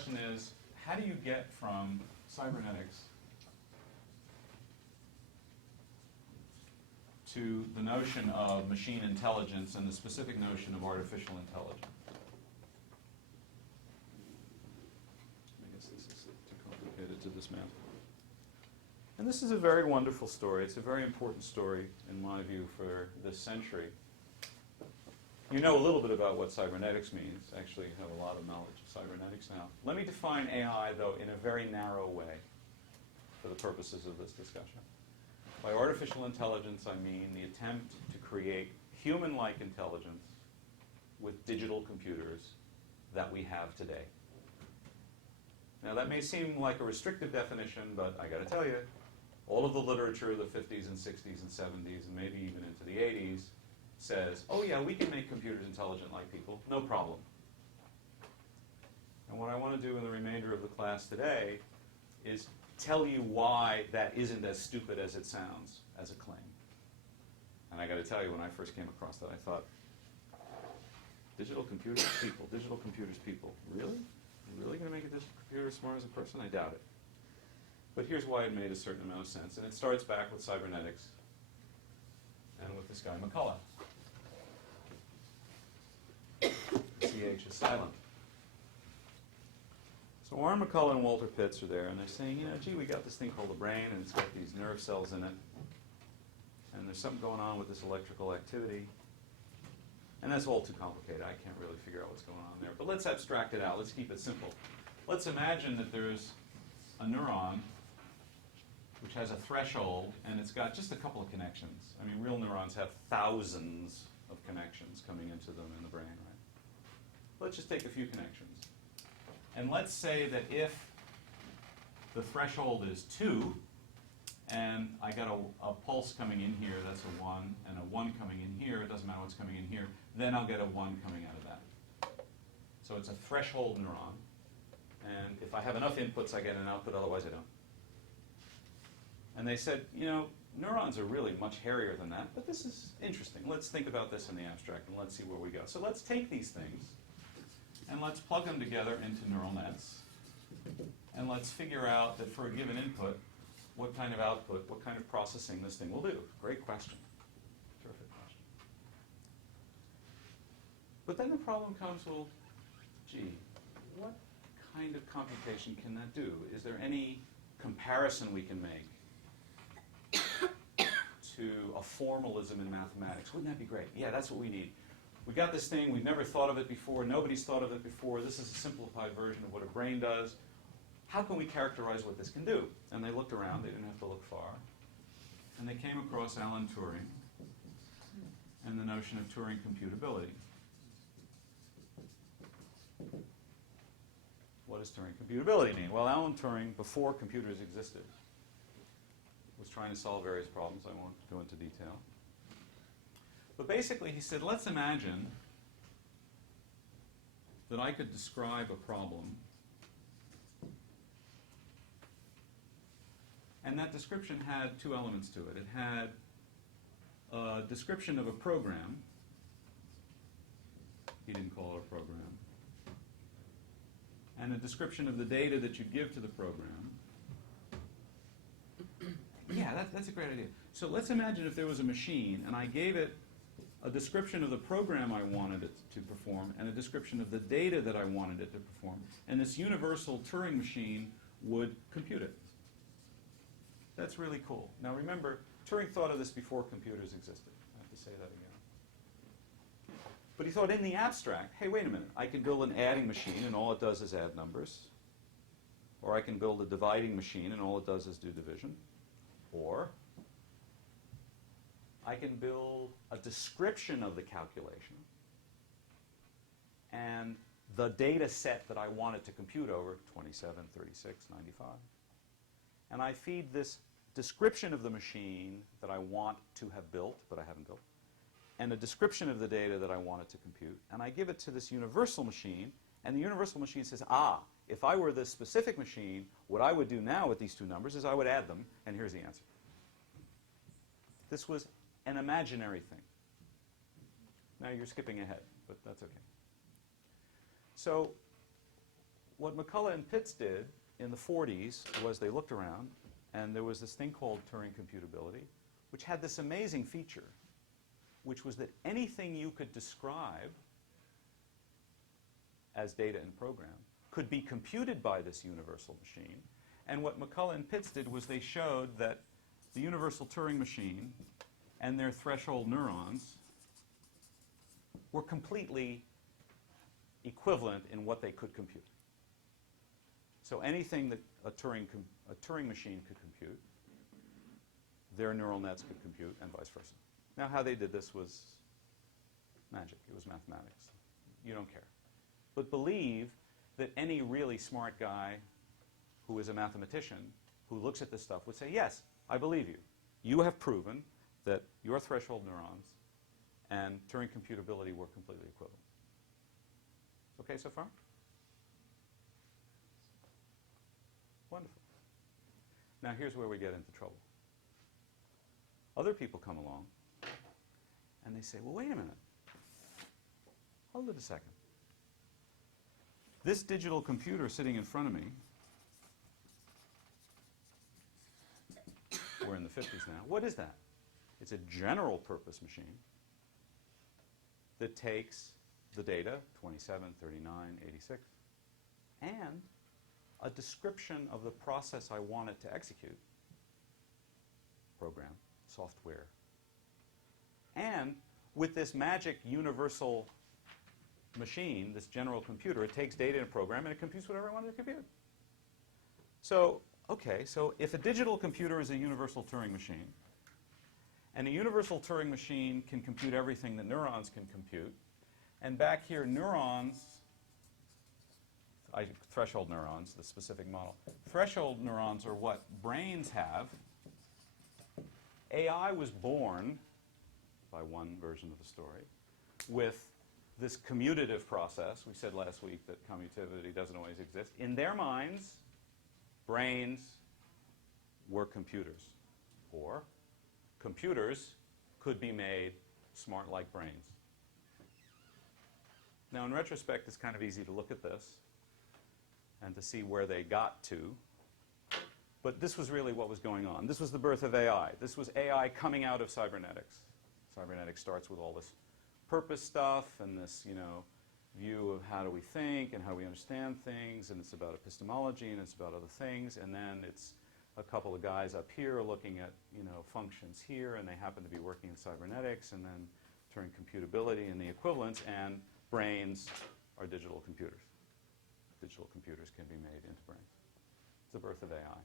question is, how do you get from cybernetics to the notion of machine intelligence and the specific notion of artificial intelligence? I guess this is too complicated to dismantle. And this is a very wonderful story. It's a very important story, in my view, for this century. You know a little bit about what cybernetics means. Actually, you have a lot of knowledge of cybernetics now. Let me define AI, though, in a very narrow way for the purposes of this discussion. By artificial intelligence, I mean the attempt to create human-like intelligence with digital computers that we have today. Now, that may seem like a restrictive definition, but I got to tell you, all of the literature of the 50s and 60s and 70s, and maybe even into the 80s, says, oh yeah, we can make computers intelligent like people, no problem. And what I want to do in the remainder of the class today is tell you why that isn't as stupid as it sounds as a claim. And I got to tell you, when I first came across that, I thought, digital computers, people, digital computers, people. Really? You're really going to make a digital computer as smart as a person? I doubt it. But here's why it made a certain amount of sense. And it starts back with cybernetics and with this guy, McCulloch. CH is silent. So Warren McCulloch and Walter Pitts are there, and they're saying, you know, gee, we got this thing called the brain, and it's got these nerve cells in it, and there's something going on with this electrical activity. And that's all too complicated. I can't really figure out what's going on there. But let's abstract it out. Let's keep it simple. Let's imagine that there's a neuron which has a threshold, and it's got just a couple of connections. I mean, real neurons have thousands of connections coming into them in the brain, right? Let's just take a few connections. And let's say that if the threshold is 2, and I got a pulse coming in here, that's a 1, and a 1 coming in here, it doesn't matter what's coming in here, then I'll get a 1 coming out of that. So it's a threshold neuron. And if I have enough inputs, I get an output, otherwise I don't. And they said, you know, neurons are really much hairier than that, but this is interesting. Let's think about this in the abstract, and let's see where we go. So let's take these things, and let's plug them together into neural nets, and let's figure out that for a given input, what kind of output, what kind of processing this thing will do. Great question. Terrific question. But then the problem comes, well, gee, what kind of computation can that do? Is there any comparison we can make to a formalism in mathematics? Wouldn't that be great? Yeah, that's what we need. We got this thing, we've never thought of it before, nobody's thought of it before, this is a simplified version of what a brain does. How can we characterize what this can do? And they looked around, they didn't have to look far, and they came across Alan Turing and the notion of Turing computability. What does Turing computability mean? Well, Alan Turing, before computers existed, was trying to solve various problems. I won't go into detail. But basically, he said, let's imagine that I could describe a problem, and that description had two elements to it. It had a description of a program. He didn't call it a program. And a description of the data that you'd give to the program. Yeah, that's a great idea. So let's imagine if there was a machine, and I gave it a description of the program I wanted it to perform, and a description of the data that I wanted it to perform. And this universal Turing machine would compute it. That's really cool. Now remember, Turing thought of this before computers existed. I have to say that again. But he thought in the abstract, hey, wait a minute, I can build an adding machine, and all it does is add numbers. Or I can build a dividing machine, and all it does is do division. Or I can build a description of the calculation and the data set that I want it to compute over, 27, 36, 95. And I feed this description of the machine that I want to have built, but I haven't built, and a description of the data that I want it to compute, and I give it to this universal machine, and the universal machine says, if I were this specific machine, what I would do now with these two numbers is I would add them, and here's the answer. This was an imaginary thing. Now you're skipping ahead, but that's okay. So what McCulloch and Pitts did in the 40s was they looked around, and there was this thing called Turing computability, which had this amazing feature, which was that anything you could describe as data and program could be computed by this universal machine. And what McCulloch and Pitts did was they showed that the universal Turing machine and their threshold neurons were completely equivalent in what they could compute. So anything that a Turing machine could compute, their neural nets could compute, and vice versa. Now, how they did this was magic. It was mathematics. You don't care. But believe that any really smart guy who is a mathematician who looks at this stuff would say, yes, I believe you. You have proven that your threshold neurons and Turing computability were completely equivalent. Okay so far? Wonderful. Now here's where we get into trouble. Other people come along and they say, well, wait a minute. Hold it a second. This digital computer sitting in front of me, we're in the 50s now, what is that? It's a general purpose machine that takes the data, 27, 39, 86, and a description of the process I want it to execute, program, software. And with this magic universal machine, this general computer, it takes data in a program and it computes whatever I want it to compute. So, okay, so if a digital computer is a universal Turing machine, and a universal Turing machine can compute everything that neurons can compute, and back here neurons, threshold neurons, the specific model. Threshold neurons are what brains have. AI was born, by one version of the story, with this commutative process. We said last week that commutativity doesn't always exist. In their minds, brains were computers, or computers could be made smart like brains. Now, in retrospect, it's kind of easy to look at this and to see where they got to. But this was really what was going on. This was the birth of AI. This was AI coming out of cybernetics. Cybernetics starts with all this purpose stuff and this, view of how do we think and how do we understand things, and it's about epistemology and it's about other things, and then it's a couple of guys up here looking at, functions here, and they happen to be working in cybernetics, and then Turing computability and the equivalents, and brains are digital computers. Digital computers can be made into brains. It's the birth of AI.